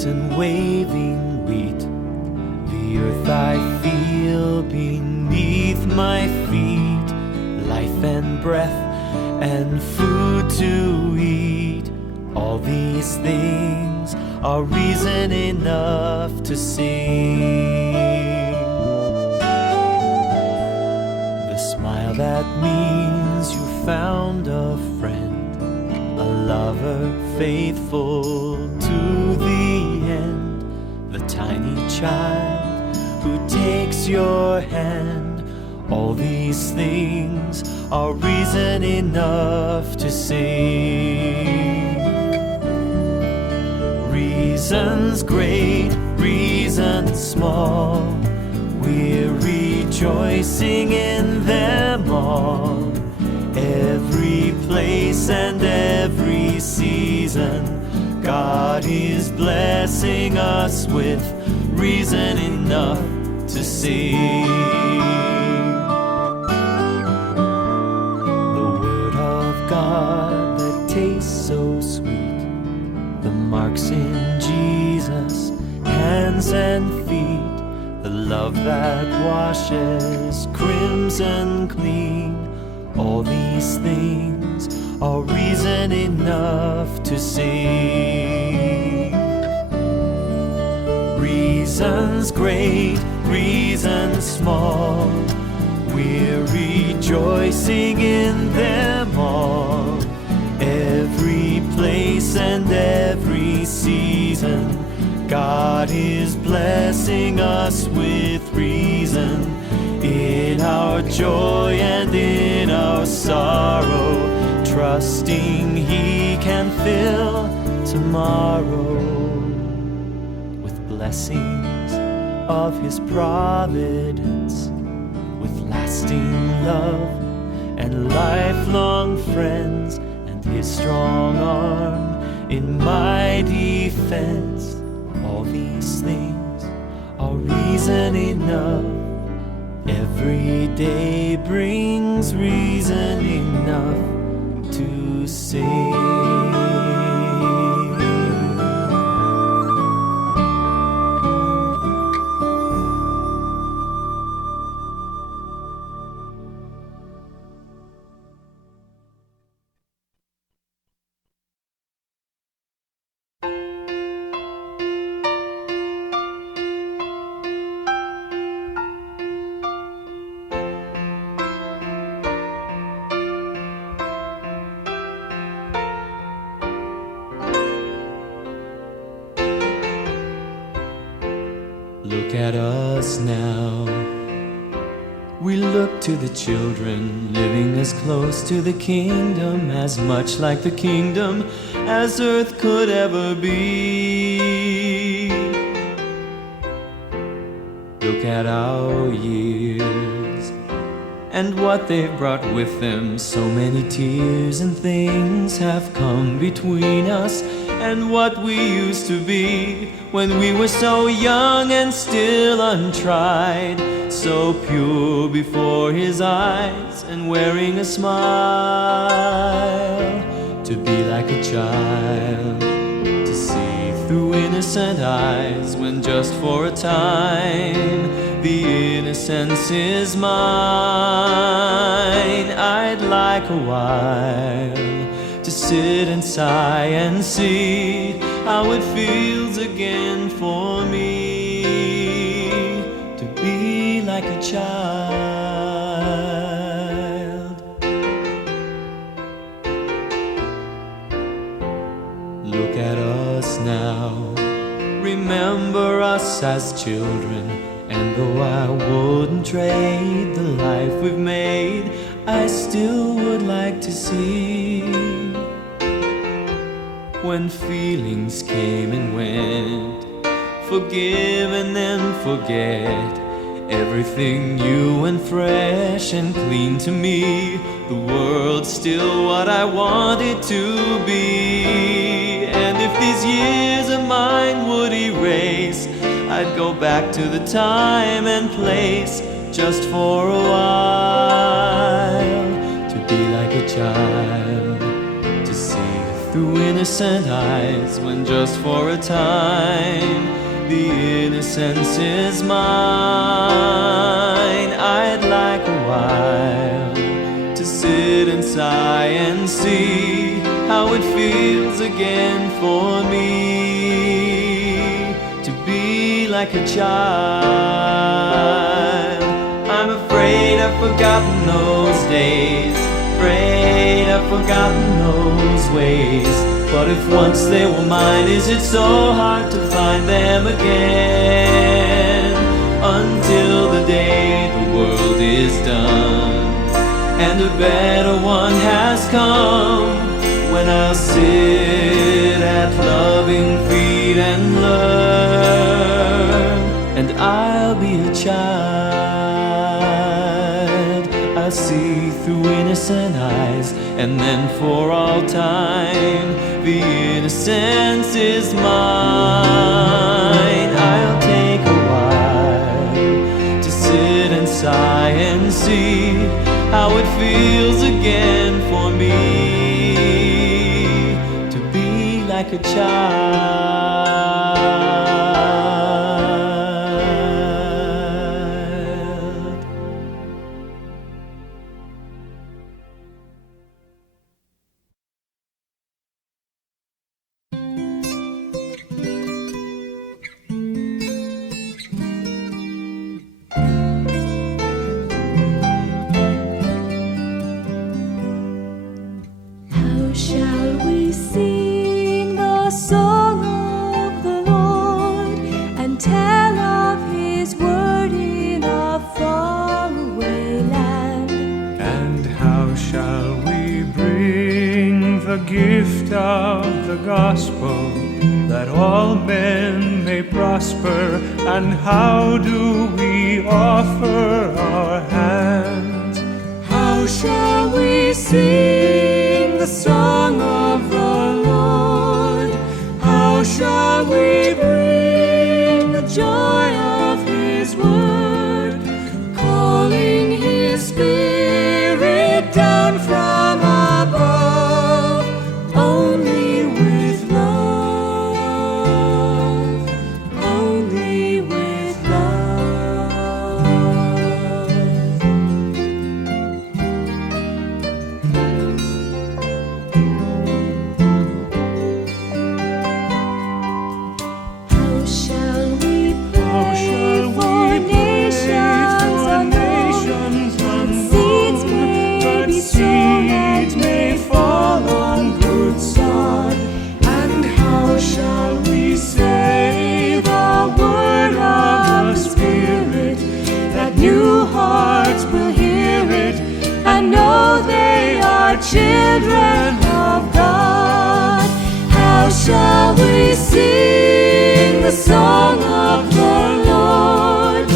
fields and waving wheat, the earth I feel beneath my feet, life and breath and food to eat. All these things are reason enough to sing. The smile that means you found a friend, a lover faithful to the end, the tiny child who takes your hand. All these things are reason enough to sing. Reasons great, reasons small, we're rejoicing in them all. Every place and every season, God is blessing us with reason enough to sing. The word of God that tastes so sweet, the marks in Jesus' hands and feet, the love that washes crimson clean. All these things are reason enough to sing. Reasons great, reasons small, we're rejoicing in them all. Every place and every season, God is blessing us with reason. In our joy and in our sorrow, trusting He can fill tomorrow with blessings of His providence, with lasting love and lifelong friends, and His strong arm in my defense. All these things are reason enough. Every day brings reason enough to sing. Look at us now. We look to the children, living as close to the kingdom, as much like the kingdom as earth could ever be. Look at our years and what they've brought with them. So many tears and things have come between us and what we used to be when we were so young and still untried, so pure before His eyes and wearing a smile. To be like a child, to see through innocent eyes when just for a time the innocence is mine. I'd like a while to sit and sigh and see how it feels again for me to be like a child. Look at us now, remember us as children, and though I wouldn't trade the life we've made, I still would like to see when feelings came and went, forgive and then forget, everything new and fresh and clean to me, the world's still what I want it to be. And if these years of mine would erase, I'd go back to the time and place just for a while, to be like a child, to see through innocent eyes when just for a time the innocence is mine. I'd like a while to sit and sigh and see how it feels again for me to be like a child. I'm afraid I've forgotten those days, afraid I've forgotten those ways. But if once they were mine, is it so hard to find them again? Until the day the world is done and a better one has come, when I'll sit at loving feet and learn, and I'll be a child. I'll see through innocent eyes, and then for all time the innocence is mine. I'll take a while to sit and sigh and see how it feels again for me to be like a child. Gift of the gospel, that all men may prosper. And how do we offer our hands? How shall we sing the song of the Lord? How shall we bring the joy of His word, calling His Spirit down from above? Only with love, only with love. How shall we pray for nations unknown, that seeds may fall on good sod? And how shall we say the word of the Spirit, that new hearts will hear it and know they are children of God? How shall we sing the song of the Lord?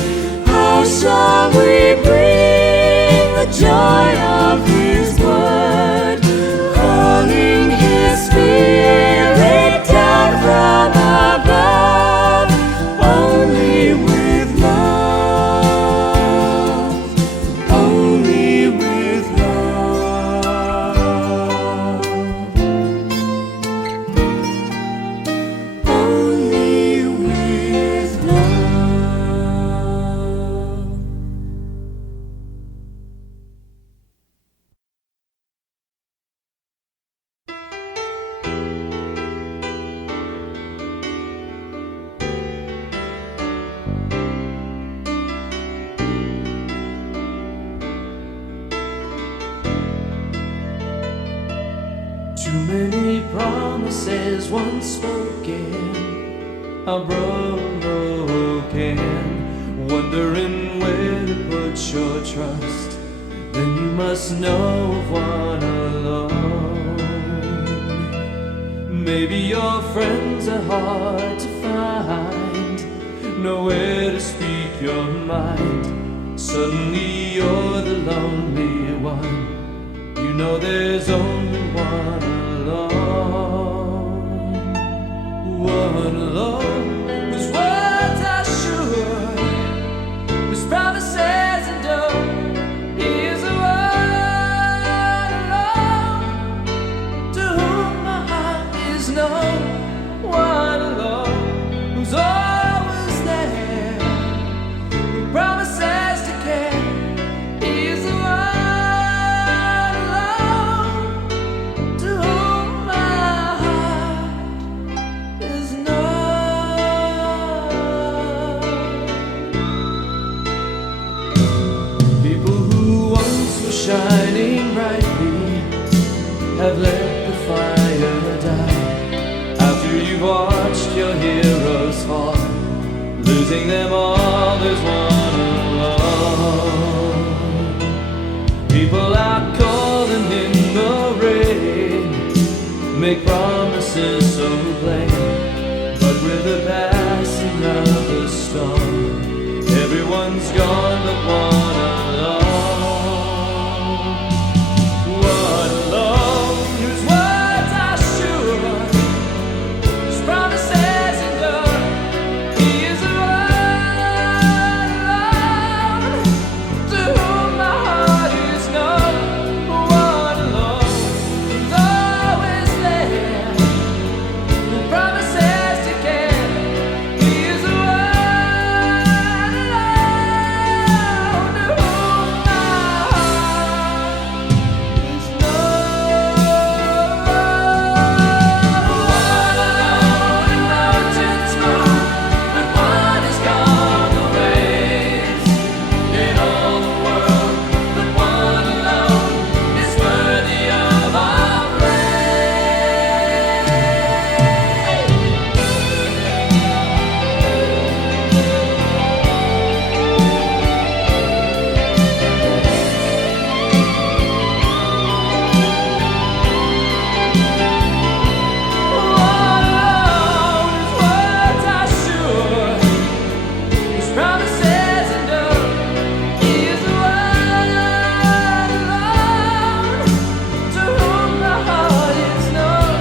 How shall we bring the joy of His word, calling His Spirit down from above? Only with love, only with love, only with love. Too many promises once spoken are broken, wondering where to put your trust. Then you must know of one alone. Maybe your friends are hard to find, nowhere to speak your mind. Suddenly you're the lonely one. You know there's only one alone, one alone, whose words are sure, whose promises endure. He is the one alone to whom my heart have let the fire die. After you've watched your heroes fall, losing them all, there's one alone. People out cold and in the rain make promises so plain, but with the passing of the storm, everyone's gone but one alone. One alone, whose words are sure, whose promises endure. He is the one alone to whom my heart is known. One alone, who's always there, who promises to care. He is the one alone to whom my heart is known. One alone in mountains smooth, but one has gone the ways in all the world. But one alone is worthy of our praise. One alone, whose words are sure, whose promises endure. He is the one alone to whom the heart is known.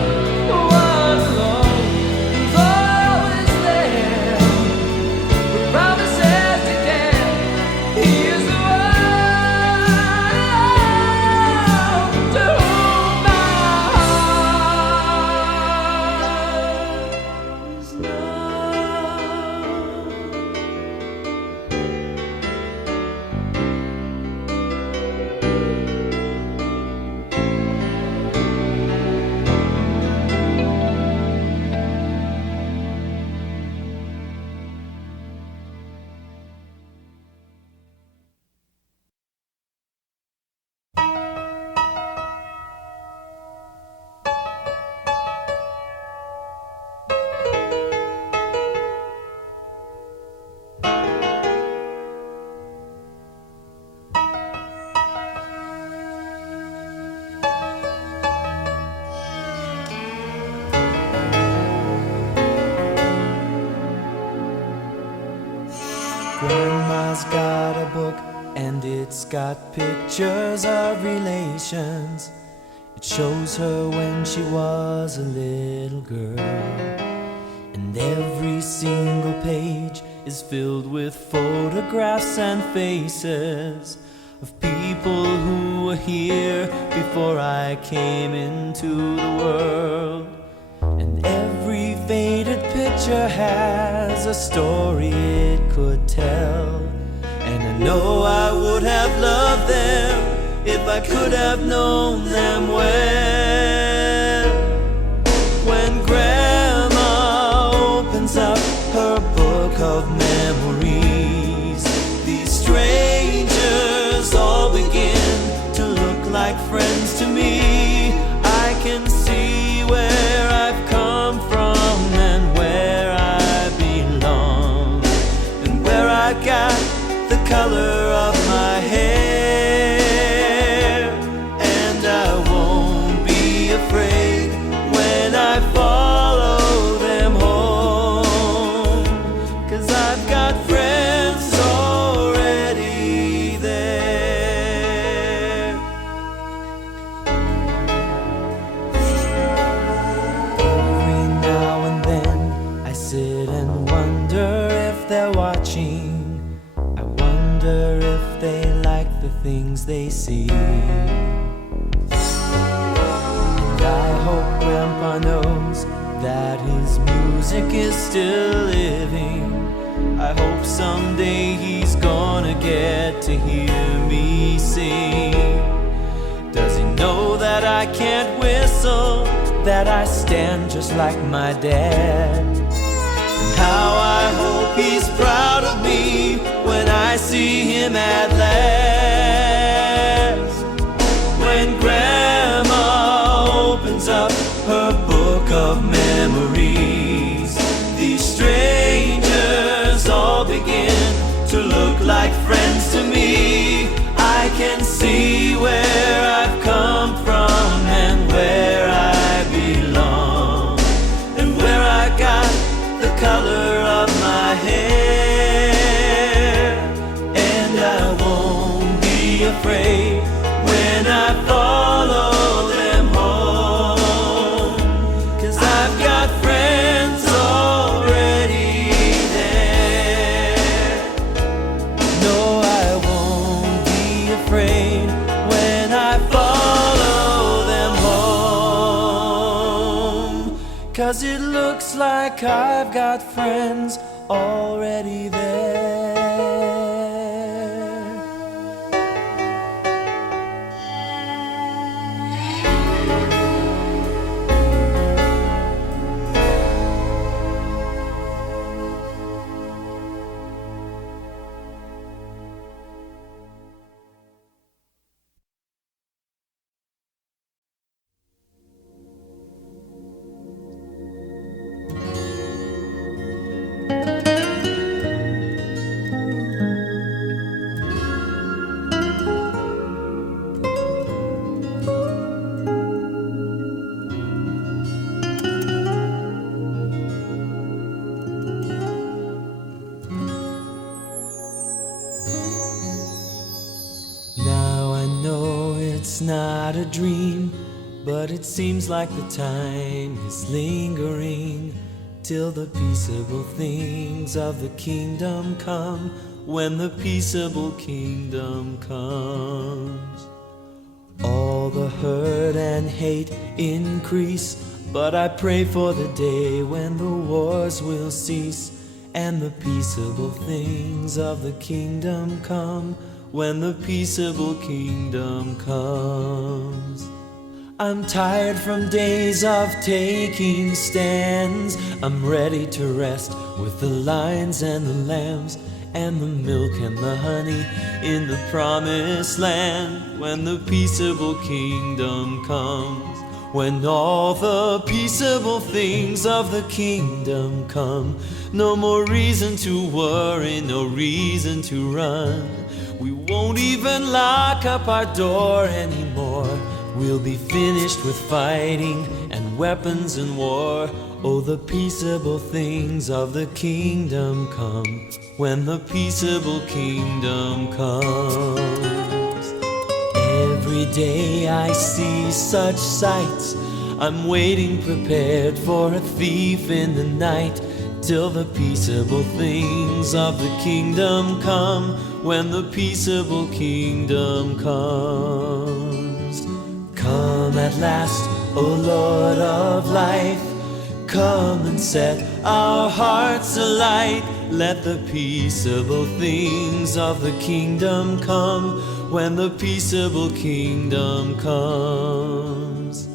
One alone, who's always there, who promises to care. He is the one alone to whom my heart is Grandma's got a book and it's got pictures of relations. It shows her when she was a little girl, and every single page is filled with photographs and faces of people who were here before I came into the world. And every faded picture has a story it could tell. And I know I would have loved them if I could have known them well. When Grandma opens up her book of memories, these strangers all begin to look like friends to me. I can see where I've come from and where I belong, and where I got the color of my hair. And I won't be afraid when I follow them home, 'cause I've got friends already there. Every now and then I sit and wonder if they're watching. I wonder if they like the things they see. And I hope Grandpa knows that his music is still living. I hope someday he's gonna get to hear me sing. Does he know that I can't whistle, that I stand just like my dad? And how I hope he's proud of me when I see him at last. When Grandma 'cause it looks like I've got friends already there. It's not a dream, but it seems like the time is lingering till the peaceable things of the kingdom come. When the peaceable kingdom comes, all the hurt and hate increase, but I pray for the day when the wars will cease and the peaceable things of the kingdom come. When the peaceable kingdom comes, I'm tired from days of taking stands. I'm ready to rest with the lions and the lambs and the milk and the honey in the promised land. When the peaceable kingdom comes, when all the peaceable things of the kingdom come, no more reason to worry, no reason to run. We won't even lock up our door anymore. We'll be finished with fighting and weapons and war. Oh, the peaceable things of the kingdom come. When the peaceable kingdom comes, every day I see such sights. I'm waiting prepared for a thief in the night till the peaceable things of the kingdom come. When the peaceable kingdom comes, come at last, O Lord of life. Come and set our hearts alight. Let the peaceable things of the kingdom come. When the peaceable kingdom comes,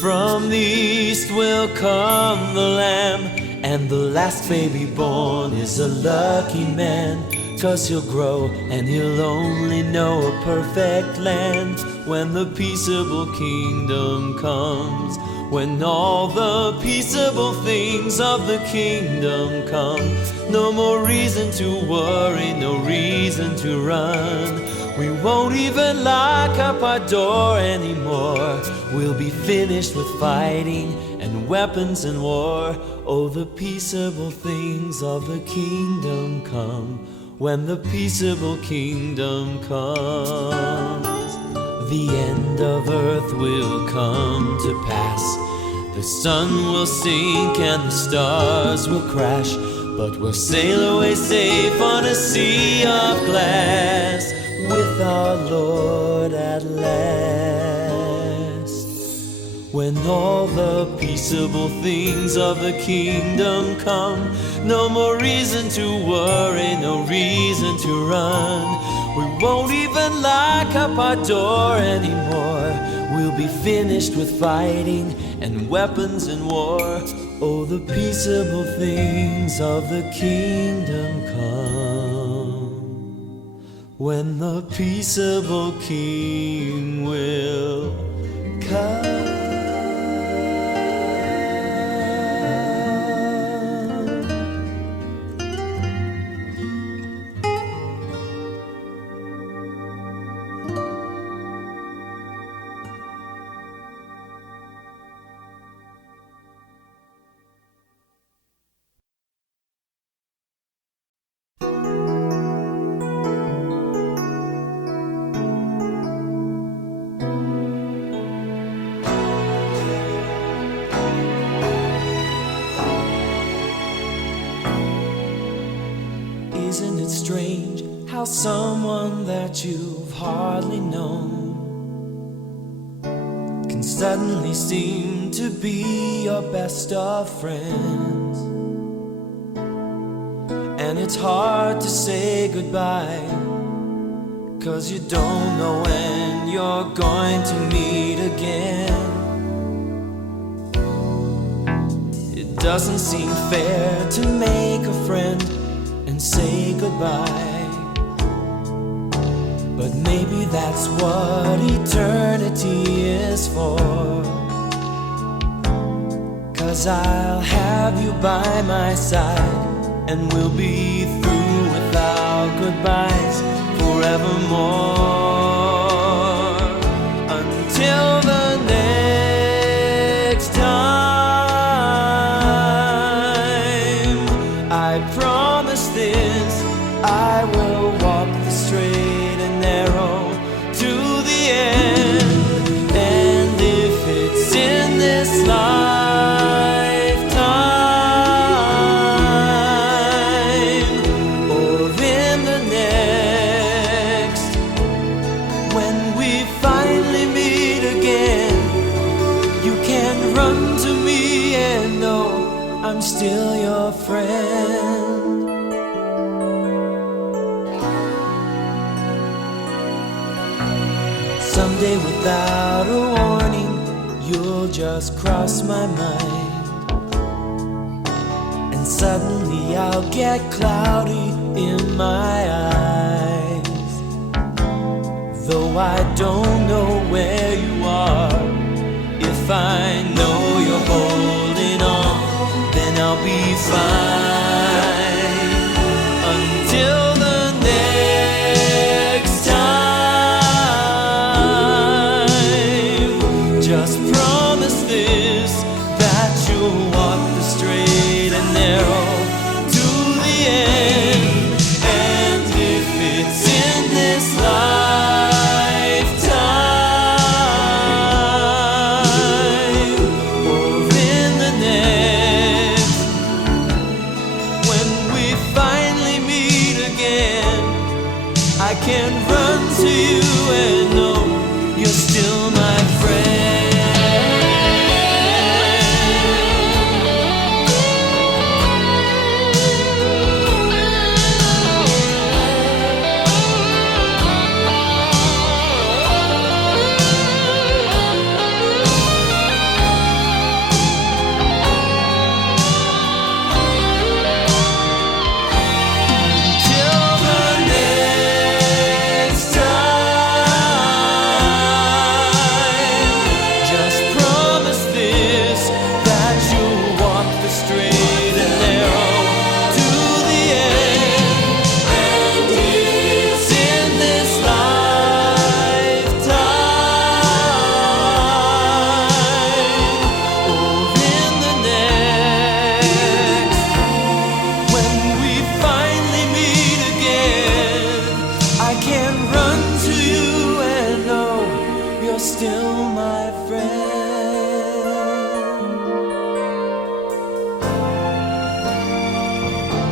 from the east will come the Lamb, and the last baby born is a lucky man, 'cause he'll grow and he'll only know a perfect land. When the peaceable kingdom comes, when all the peaceable things of the kingdom come, no more reason to worry, no reason to run. We won't even lock up our door anymore. We'll be finished with fighting and weapons and war. Oh, the peaceable things of the kingdom come. When the peaceable kingdom comes, the end of earth will come to pass. The sun will sink and the stars will crash, but we'll sail away safe on a sea of glass with our Lord at last. When all the peaceable things of the kingdom come, no more reason to worry, no reason to run. We won't even lock up our door anymore. We'll be finished with fighting and weapons and war. Oh, the peaceable things of the kingdom come. When the peaceable king will come. Isn't it strange how someone that you've hardly known can can suddenly seem to be your best of friends. And it's hard to say goodbye, 'cause you don't know when you're going to meet again. It doesn't seem fair to make a friend and say goodbye, but maybe that's what eternity is for. 'Cause I'll have you by my side, and we'll be through without goodbyes forevermore, until the next time. I promise this, I will walk the straight and narrow to the end. And if it's in this lifetime or in the next, when we finally meet again, you can run to me and know I'm still your friend. Someday without a warning, you'll just cross my mind, and suddenly I'll get cloudy in my eyes. Though I don't know where you are, if I know you're holding on, then I'll be fine until the next time. Just promise this, that you'll walk the straight and narrow to the end. And if it's in this lifetime or in the next, when we finally meet again, I can run to you and know you're still my friend. Till the next time, just promise this, that you'll walk the straight and narrow to the end. And if it's in this lifetime or in the next, when we finally meet again, I can run to you and know you're still my friend,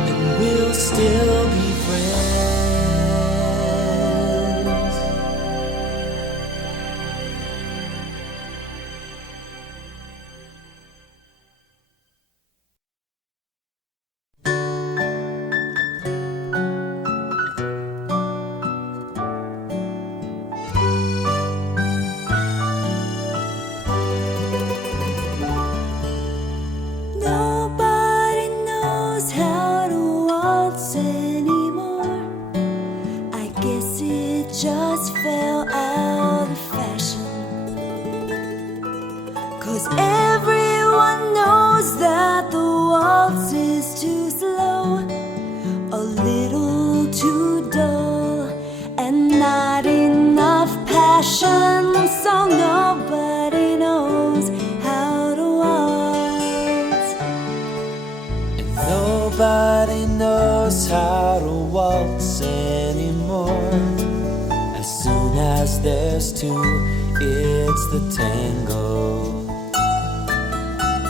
and we'll still be friends. Nobody knows how to waltz anymore. I guess it just fell out of fashion. 'Cause everyone knows that the waltz is too slow, a little too dull, and not enough passion. So nobody knows how to waltz. And nobody knows how to waltz anymore. As soon as there's two, it's the tango.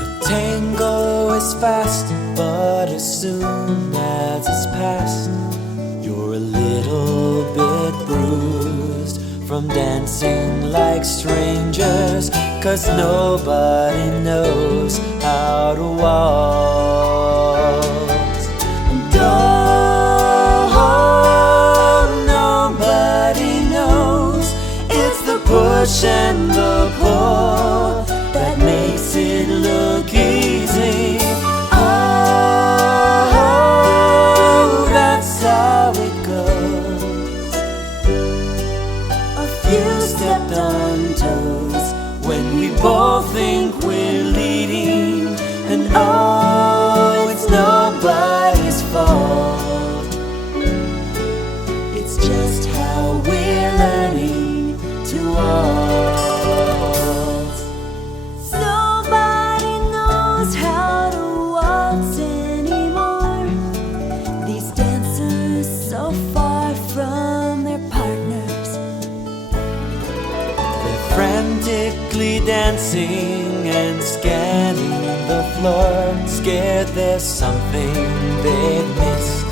The tango is fast, but as soon as it's past, you're a little bit bruised from dancing like strangers, 'cause nobody knows how to waltz. And oh, nobody knows it's the push and the pull that makes it look easy. Oh, that's how it goes. A few stepped on toes when we both think we're leading, and oh, it's nobody's fault. It's just how we're learning to waltz. Nobody knows how to waltz anymore. These dancers so far from their partners. They're frantically dancing and scanning the floor, scared there's something they've missed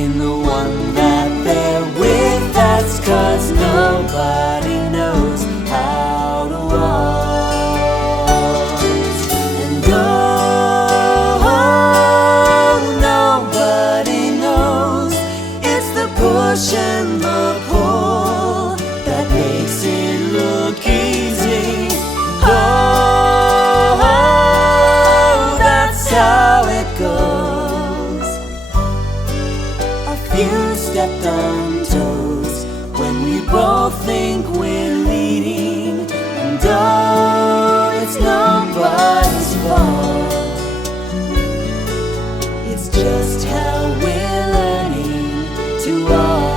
in the one that they're with. That's 'cause nobody knows how to waltz. And oh, nobody knows it's the push and the pull that makes it look easy. Oh, that's how it goes. A few stepped on toes when we both think we're leading, and oh, it's nobody's fault. It's just how we're learning to waltz.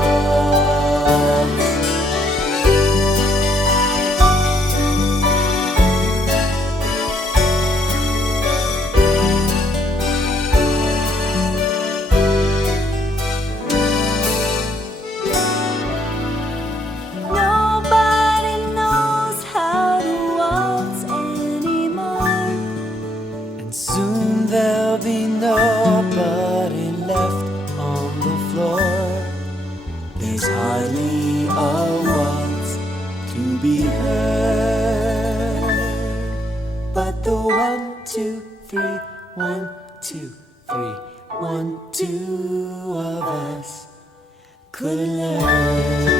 Nobody knows how to waltz anymore. And soon there'll be nobody left on the floor. There's hardly a waltz to be heard, but the 1, 2, 3, 1, 2, 3, 1, 2 of us could learn.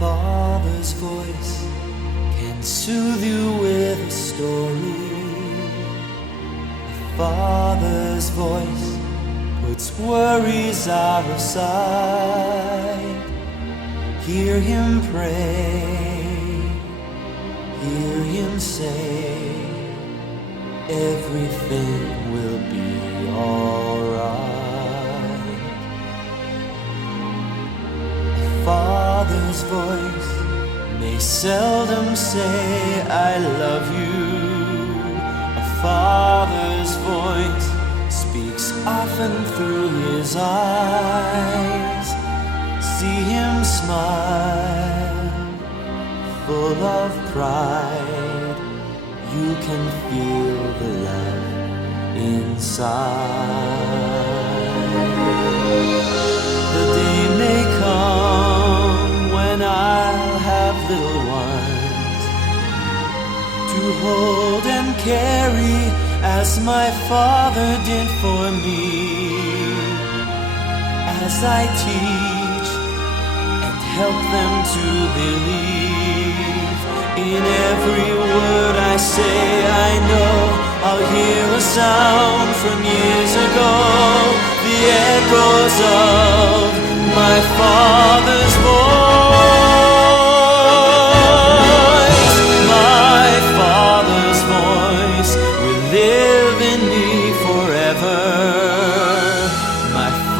Father's voice can soothe you with a story. A father's voice puts worries out of sight. Hear him pray, hear him say, everything will be alright. Father's voice may seldom say I love you. A father's voice speaks often through his eyes. See him smile, full of pride. You can feel the love inside. The day may come when I'll have little ones to hold and carry as my father did for me. As I teach and help them to believe in every word I say, I know I'll hear a sound from years ago, the echoes of my father's voice.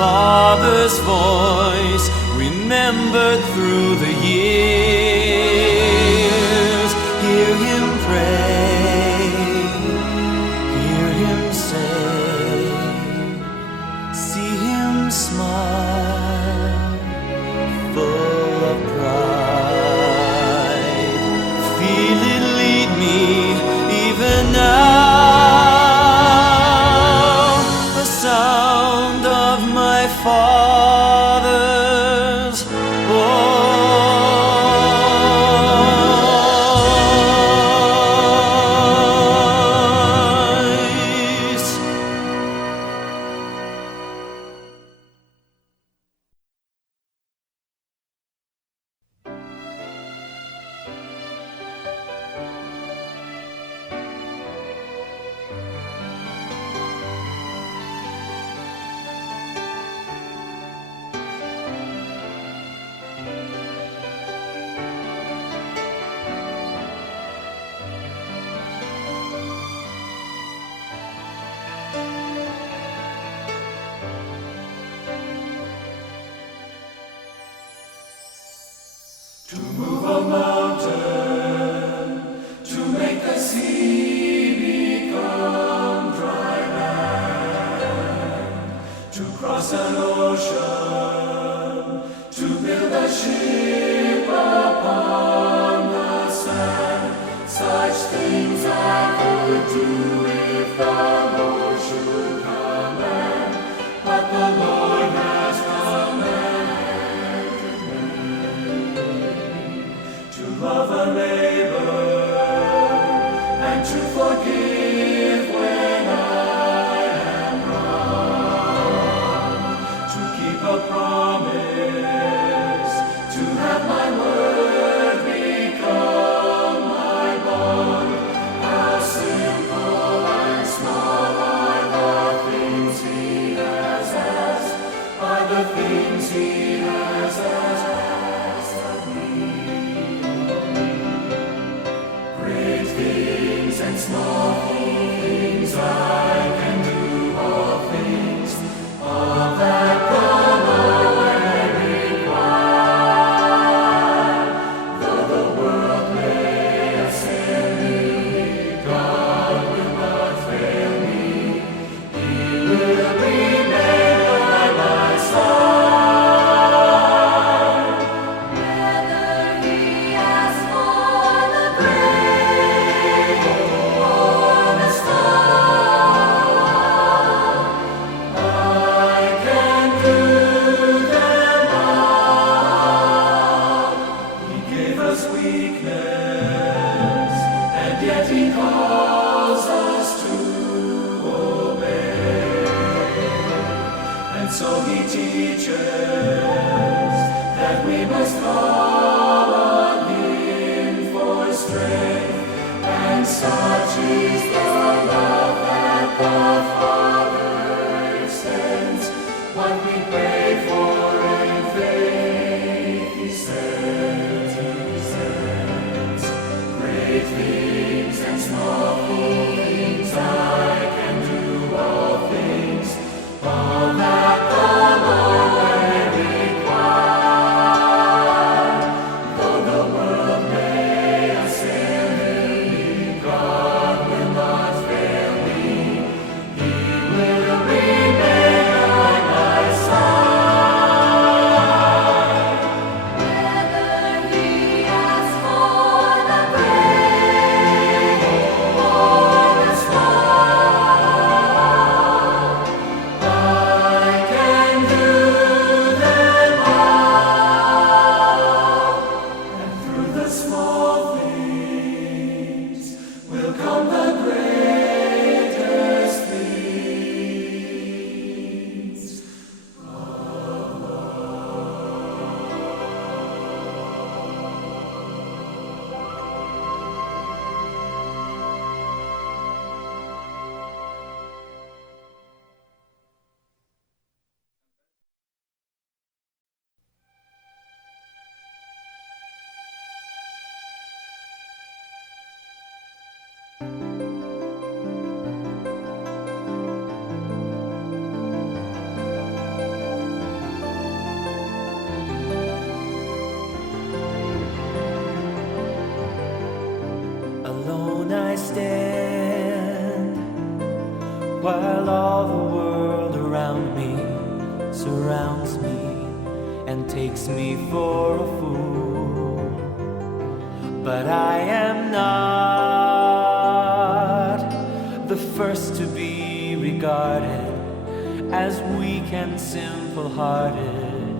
Father's voice, remembered through the years. Hear him pray, hear him say, see him smile, full of pride. Feel it lead me even now, the sound of my Father's voice. God will all the world around me surrounds me and takes me for a fool. But I am not the first to be regarded as weak and simple-hearted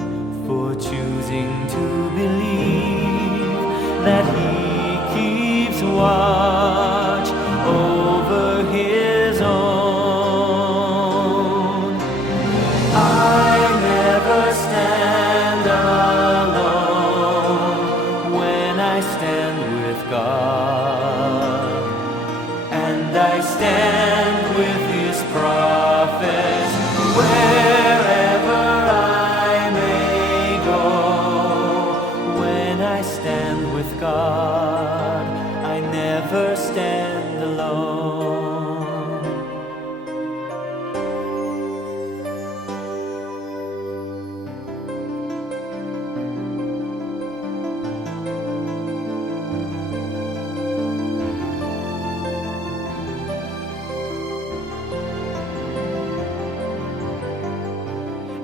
for choosing to believe that he keeps watch over his own. I never stand alone when I stand with God, and I stand with his prophets wherever I may go. When I stand with God, I never stand alone.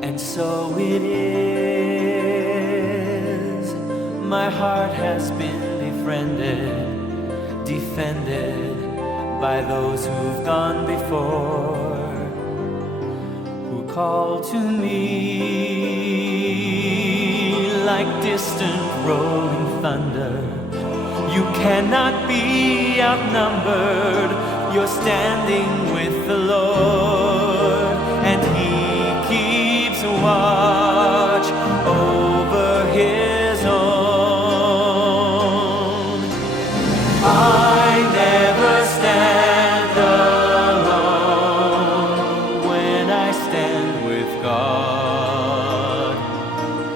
And so it is, my heart has been befriended, defended by those who've gone before, who call to me like distant rolling thunder. You cannot be outnumbered, you're standing with the Lord, and he keeps watch over his own. I never stand alone when I stand with God,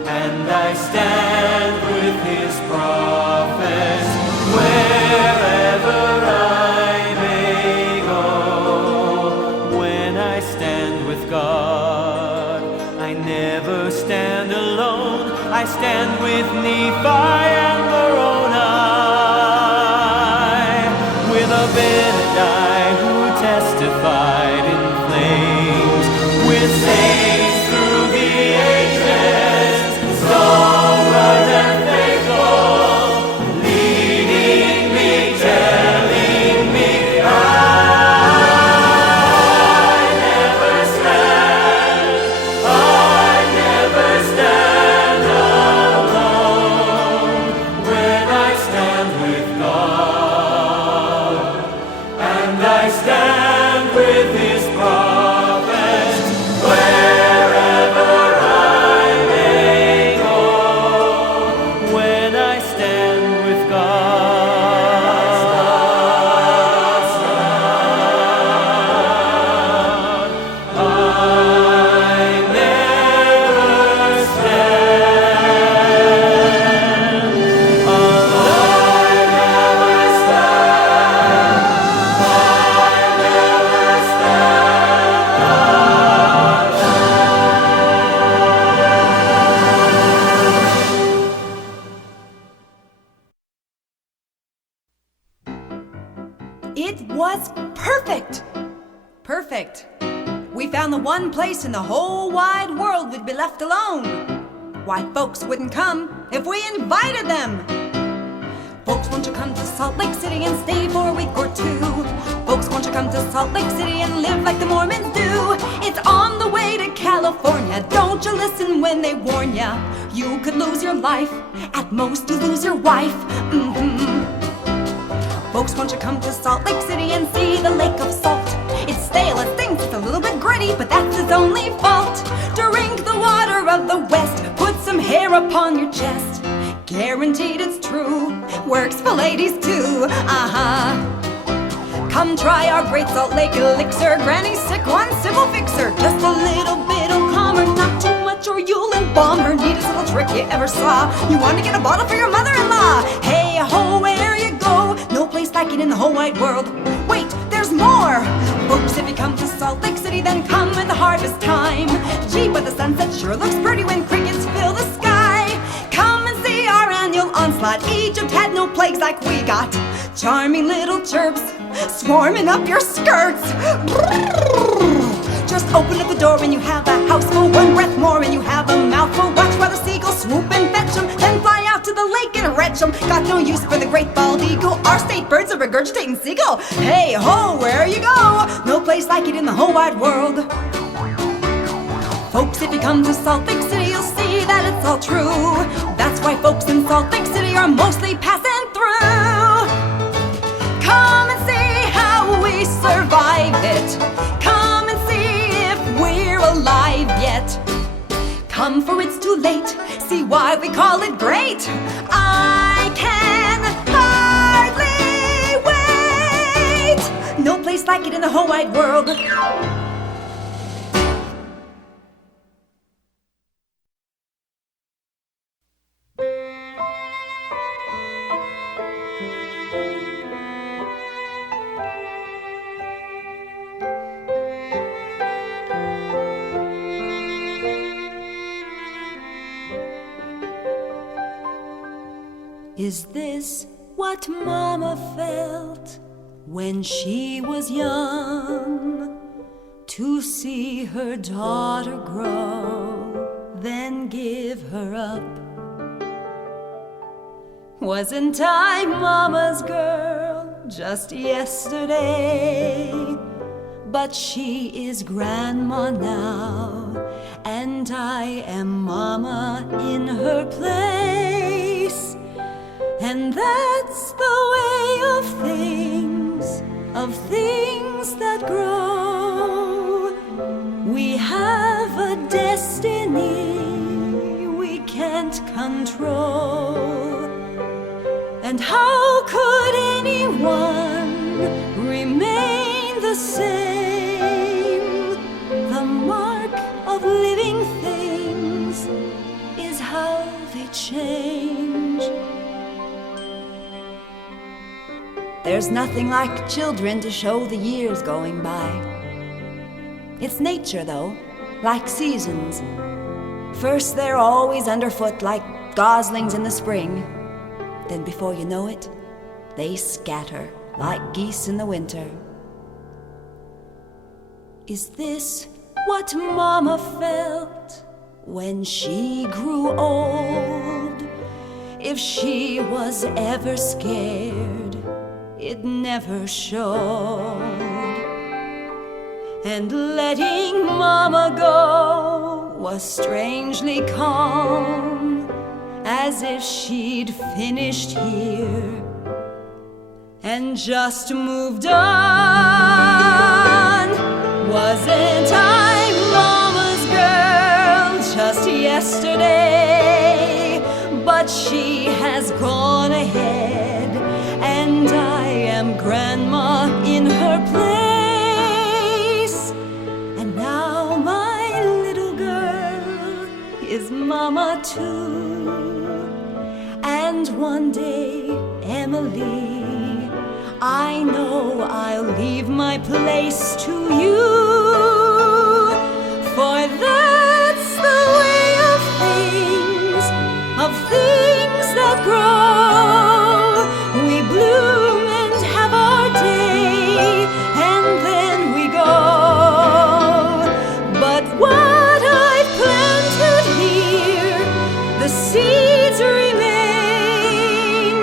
and I stand with his prophets wherever I may go. When I stand with God, I never stand alone. I stand with Nephi and Moroni, with Abinadi who testified in flames, with saints through the ages, stalwart and faithful, leading me, telling me I never stand alone when I stand with God, and I stand with his prophets wherever I may go. When I stand with God, I never stand It was perfect! Perfect. We found the one place in the whole wide world we'd be left alone. Why, folks wouldn't come if we invited them. Folks want to come to Salt Lake City and stay for a week or two. Folks want to come to Salt Lake City and live like the Mormons do. It's on the way to California. Don't you listen when they warn ya. You could lose your life. At most you lose your wife. Folks want to come to Salt Lake City and see the lake of salt. It's stale, it stinks, it's a little bit gritty, but that's its only fault. Drink the water of the West, put some hair upon your chest. Guaranteed it's true, works for ladies too. Come try our Great Salt Lake elixir. Granny's sick, one simple fixer. Just a little bit of calmer, not too much or you'll embalm her. Neatest little trick you ever saw. You want to get a bottle for your mother-in-law. Hey ho, where you go? No place like it in the whole wide world. Wait, there's more! Folks, if you come to Salt Lake City, then come in the harvest time. Gee, but the sunset sure looks pretty when crickets fill the sky. Come and see our annual onslaught. Egypt had no plagues like we got. Charming little chirps swarming up your skirts. Just open up the door and you have a house full. One breath more and you have a mouthful. Watch while the seagulls swoop and fetch them, then fly out to the lake and retch them. Got no use for the great bald eagle. Our state bird's a regurgitating seagull. Hey ho, where you go? No place like it in the whole wide world. Folks, if you come to Salt Lake City, you'll see that it's all true. That's why folks in Salt Lake City are mostly passing through. Come and see how we survive it. Come and see if we're alive yet. Come, for it's too late. See why we call it great. I can hardly wait. No place like it in the whole wide world. Is this what Mama felt when she was young? To see her daughter grow, then give her up. Wasn't I Mama's girl just yesterday? But she is Grandma now, and I am Mama in her place. And that's the way of things that grow. We have a destiny we can't control. And how could anyone remain the same? The mark of living things is how they change. There's nothing like children to show the years going by. It's nature, though, like seasons. First they're always underfoot like goslings in the spring. Then before you know it, they scatter like geese in the winter. Is this what Mama felt when she grew old? If she was ever scared, it never showed. And letting Mama go was strangely calm, as if she'd finished here and just moved on. Wasn't I Mama's girl just yesterday? But she has gone ahead, and I am Grandma in her place. And now my little girl is Mama too. And one day, Emily, I know I'll leave my place to you. For that's the way of things that grow. We bloom and have our day, and then we go. But what I've planted here, the seeds remain,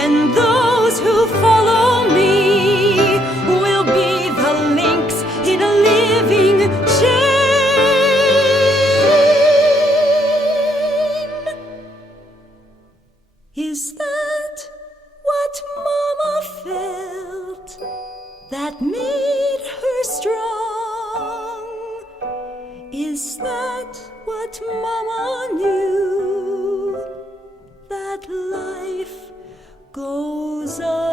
and those who follow me will be the links in a living chain. Is that what Mama felt that made her strong? Is that what Mama knew, that life goes on?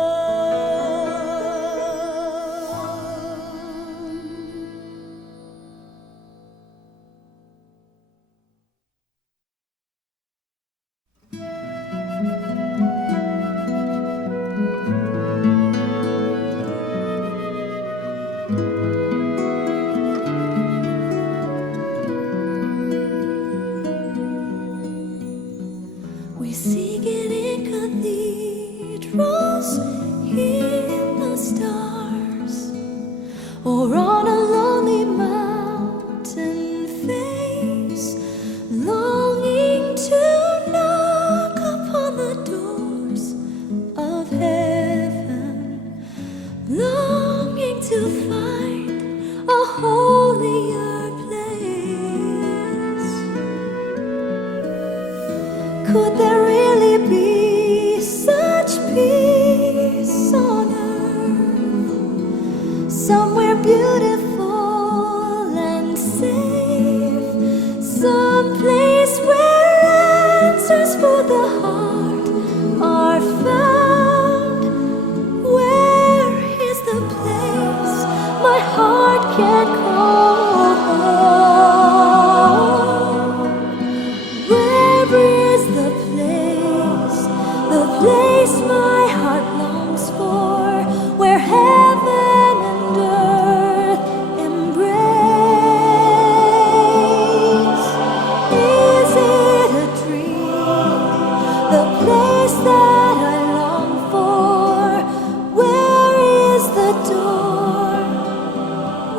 We seek it in cathedrals Could there really be such peace on earth? Somewhere beautiful and safe, some place where answers for the heart are found. Where is the place my heart can call home? Where is the place my heart longs for, where heaven and earth embrace? Is it a dream, the place that I long for? Where is the door?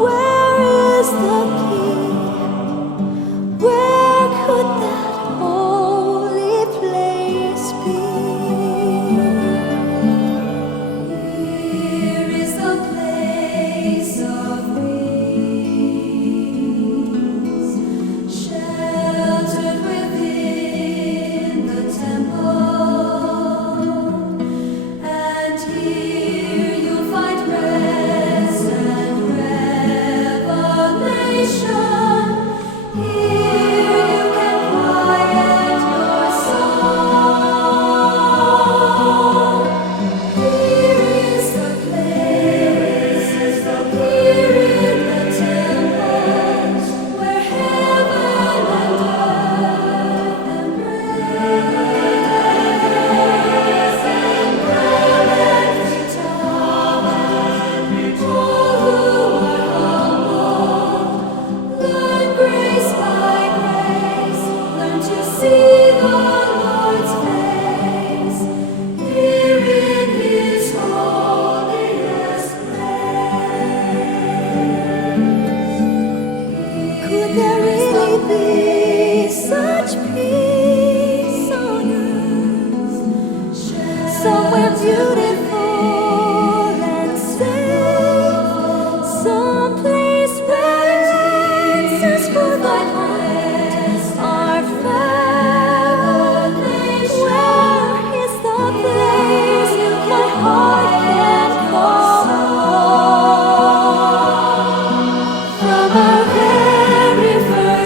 Where is the key? Where could that holy place be? Here is the place of peace, sheltered within the temple, and here you'll find rest and revelation. Here you can quiet your soul. Here is the place, here in the temple, where heaven and earth embrace, and come every tongue, all who are humble. Learn grace by grace, learn to see the Lord's face, here in His holiest place. Could there really be such peace on earth? Somewhere beautiful and safe, some place where answers for the heart are found. Where is the place my heart can call home? From our very first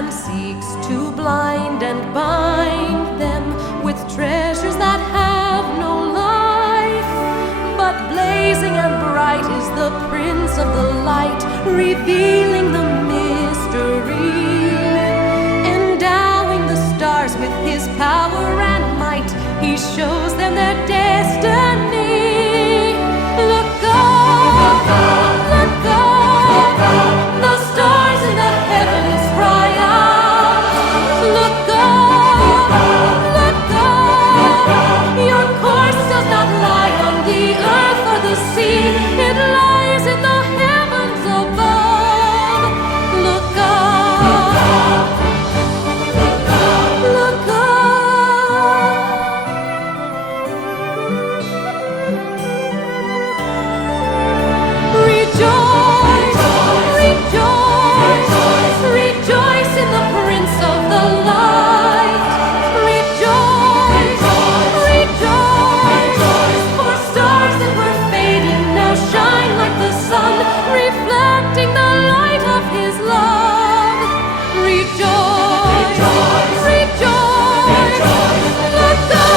and seeks to blind and bind them with treasures that have no life. But blazing and bright is the Prince of the Light, revealing the mystery, endowing the stars with his power and might. He shows them their destiny. Look up, look up, the stars in the heavens cry out. Look up, your course does not lie on the earth or the sea. It lies in the heavens above. Look up, look up. Rejoice, rejoice, rejoice in the Prince of the Light. Rejoice, rejoice, for stars that were fading now shine like the sun, reflecting the light of his love. Rejoice, rejoice, look up.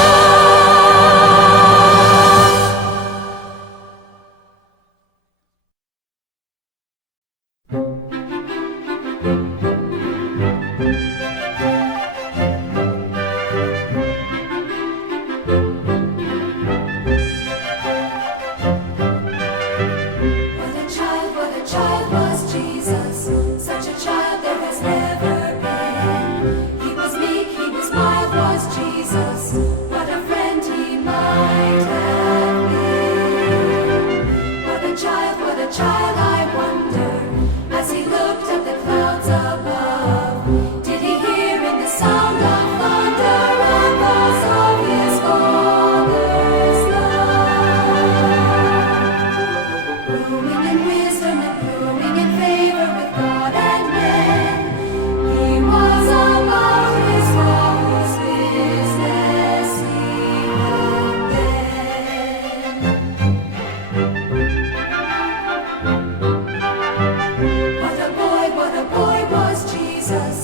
What a child was Jesus, such a child there has never been. He was meek, he was mild, was Jesus, what a friend he might have been. What a child, I wonder, as he looked at the clouds above, did he hear in the sound of thunder echoes of his Father's love? Growing in wisdom and growing in favor with God and men, he was about his Father's business even then. What a boy was Jesus.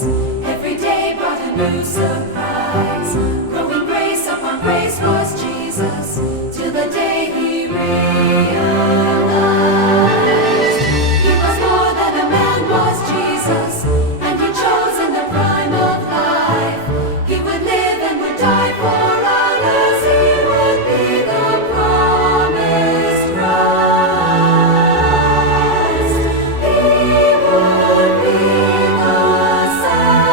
Every day brought a new surprise. Growing grace upon grace was Jesus, till the day he realized he was more than a man, was Jesus, and he chose in the prime of life. He would live and would die for others. He would be the promised Christ. He would be the sacrifice.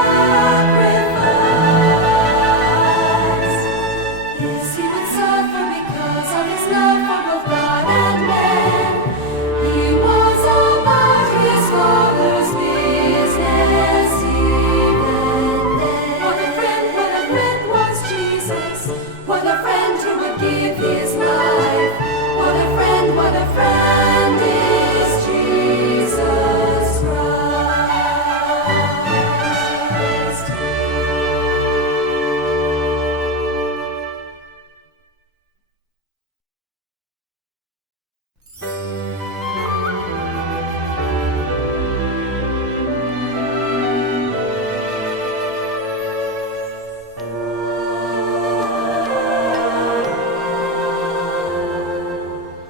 This he would suffer because of his love for both God and man. He was about his Father's business even then. What a friend was Jesus. What a friend who would give his life. What a friend is Jesus Christ.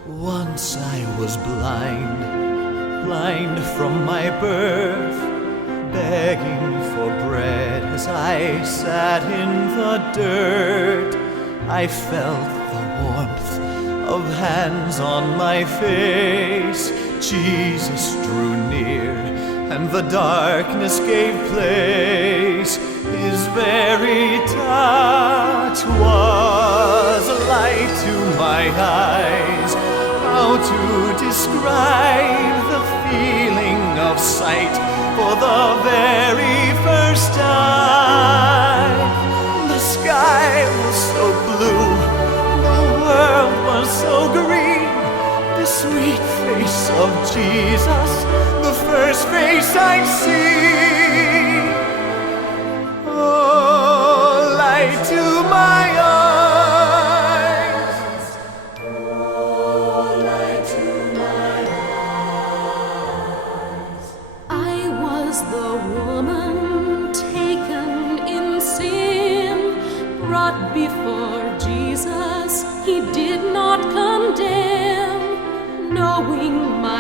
Once I was blind, blind from my birth, begging for bread as I sat in the dirt. I felt the warmth of hands on my face. Jesus drew near, and the darkness gave place. His very touch was a light to my eyes. How to describe the feeling of sight for the very first time? The sky was so blue, the world was so green. The sweet face of Jesus, the first face I'd seen. Oh, light to my eyes. Oh, light to my eyes. I was the woman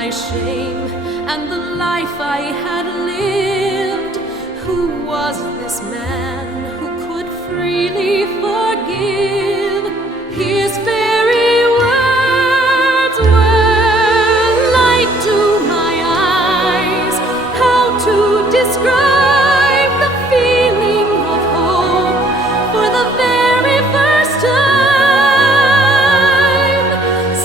my shame and the life I had lived. Who was this man who could freely forgive? His very words were light to my eyes. How to describe the feeling of hope for the very first time?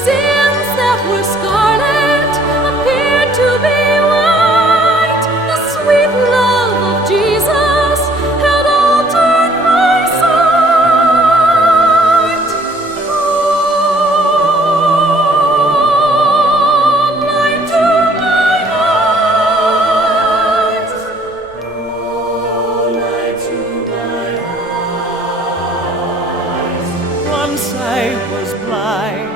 Sins that were scarlet appeared to be white. The sweet love of Jesus had altered my sight. Oh, light to my eyes. Oh, light to my eyes. Once I was blind,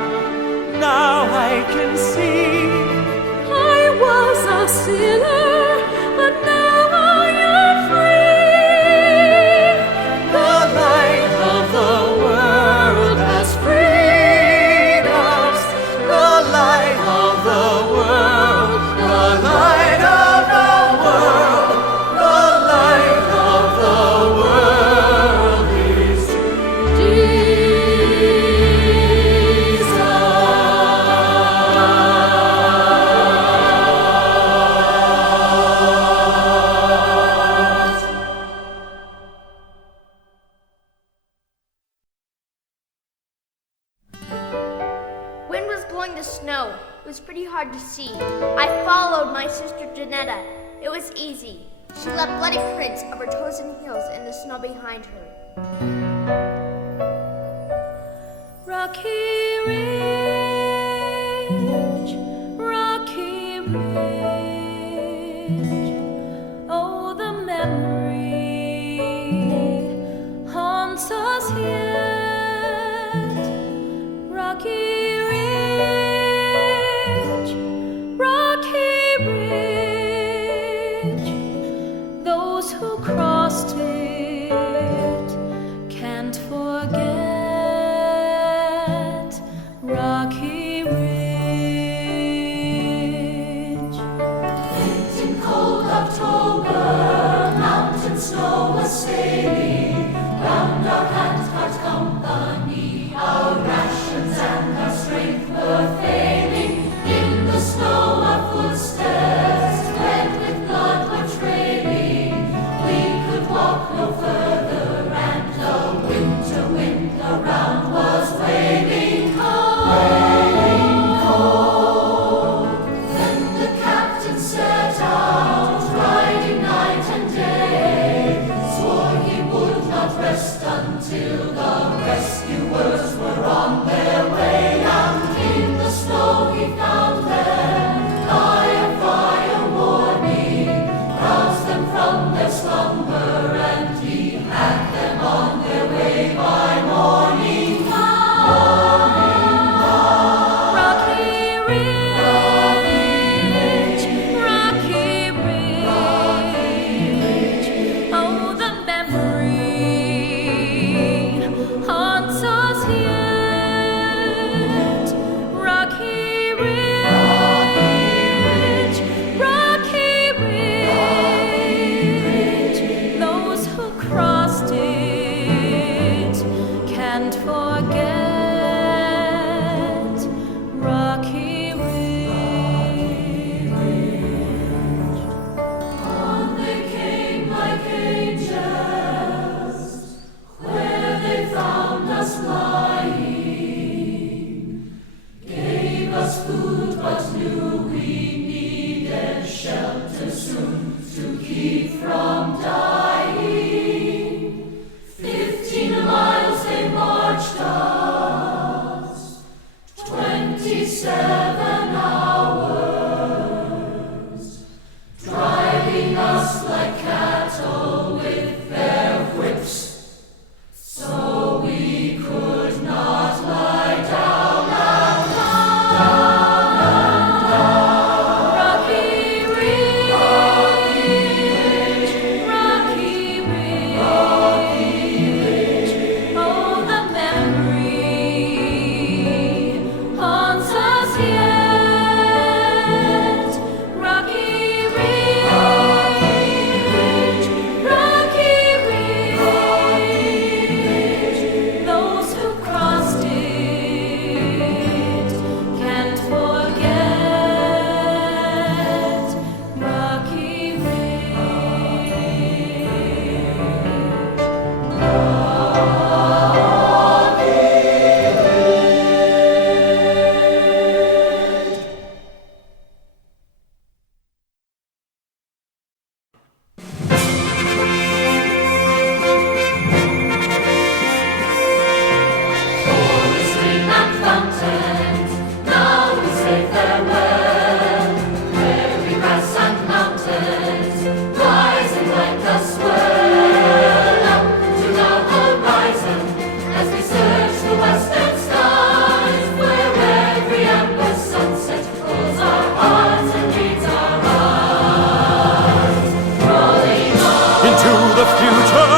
now I can see. I was a sinner, but now I am free. The light of the world has freed us. The light of the world, the light of the world, the light of the world is Wind was blowing the snow. It was pretty hard to see. I followed my sister Janetta. It was easy. She left bloody prints of her toes and heels in the snow behind her. Rocky Ridge, Rocky Ridge. Oh, the memory haunts us yet. Rocky Ridge, Rocky Ridge. Those who crossed it can't forget Rocky Ridge. In cold October, mountain snow was sailing round our hand-cart company. Our rations and our strength were failing. In the snow our footsteps, red with blood, were trailing. We could walk no further, and the winter wind around was wailing cold. Then the captain set out, riding night and day, swore he would not rest until the rescuers were on their way. And in the snow he found them, by a fire warming, roused them from their slumber, and he had them on their way by morning. Rocky Ridge, Rocky Ridge. Oh, the memory haunts us yet. Rocky Ridge, Rocky Ridge. Those who crossed it can't forget Rocky Ridge. On they came like angels, where they found us lying, gave us food but knew we needed shelter soon to keep from dying. 15 miles they marched into the future,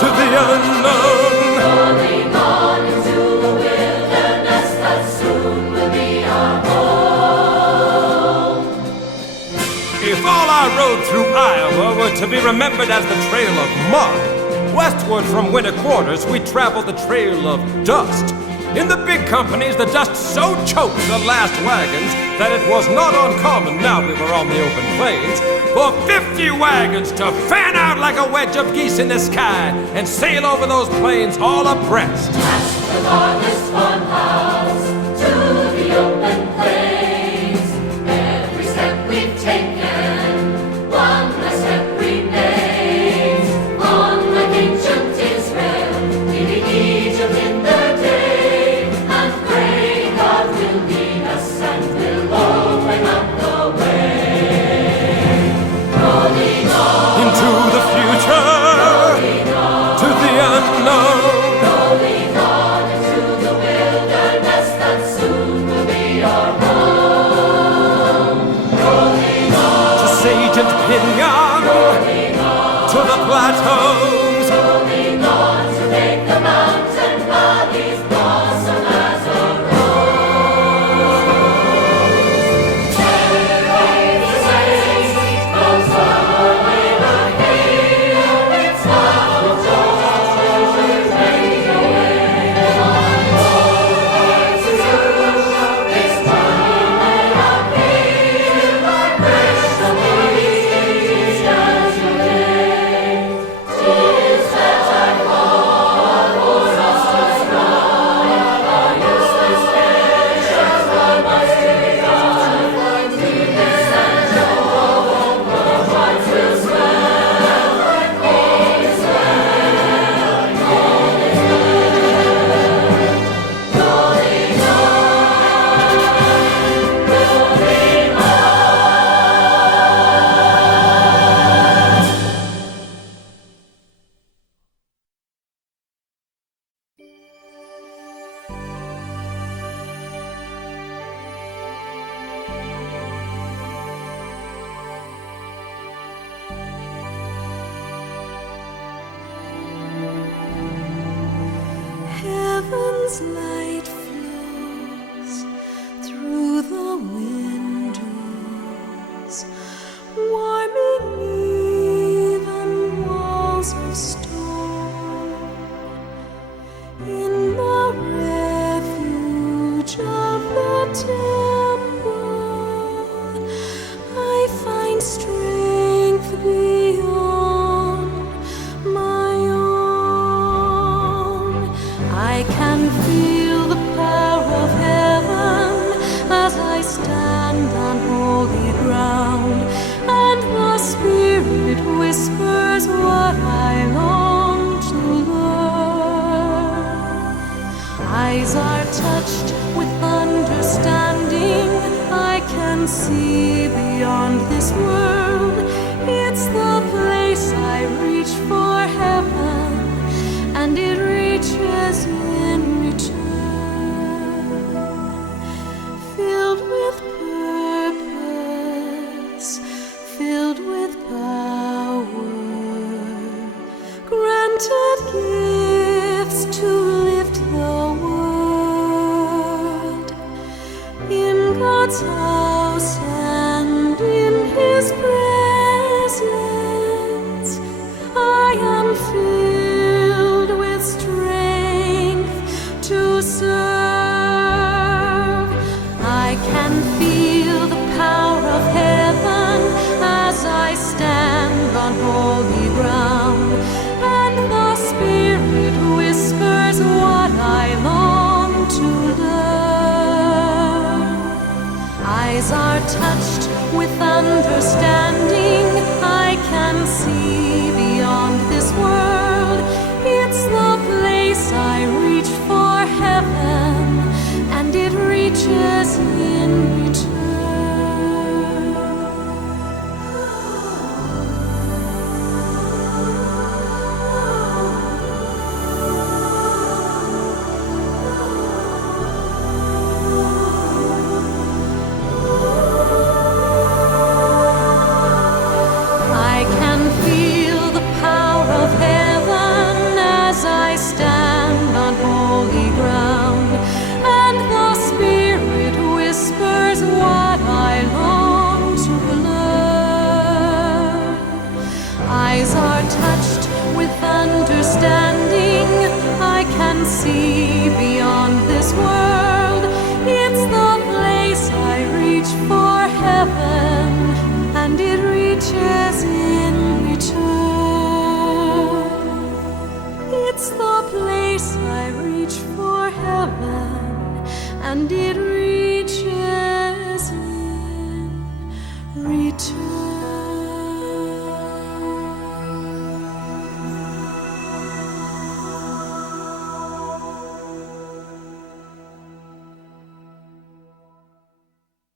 to the unknown. Rolling on into the wilderness that soon will be our home. If all our road through Iowa were to be remembered as the trail of mud, westward from winter quarters we traveled the trail of dust. In the big companies, the dust so choked the last wagons that it was not uncommon, now we were on the open plains, for 50 wagons to fan out like a wedge of geese in the sky and sail over those plains all abreast. Past the farthest farmhouse to the open plains, every step we've taken, one less step remains. On like ancient Israel, leaving Egypt in the day, and pray God will lead us and will open up the way. Rolling on Into the future, to the unknown. rolling on into the wilderness that soon will be our home. Rolling on, To sage and pinyon, to the plateaus. rolling on to make the mountain valleys blossom as a rose. Every saint goes away the hill, its loud joys make a way. On roads to this journey may appear vibrationally easy as your day. 'Tis that I call for us to strive, our useless pleasures one must deny. To this end no hope of hearts will swell, all is well, all is well. Rolling on, rolling on. Heaven's light flows through the windows, warming even walls of stone. In the refuge of the temple, I find strength beyond my own. I can feel the power of heaven as I stand on holy ground, and the Spirit whispers what I long to learn. Eyes are touched with understanding, I can see beyond this world. It's the place I reach for heaven, and it reaches in return. Filled with purpose, filled with power, granted gifts to lift the world. In God's house and in His presence, eyes are touched with understanding. I can see beyond this world. It's the place I reach for heaven.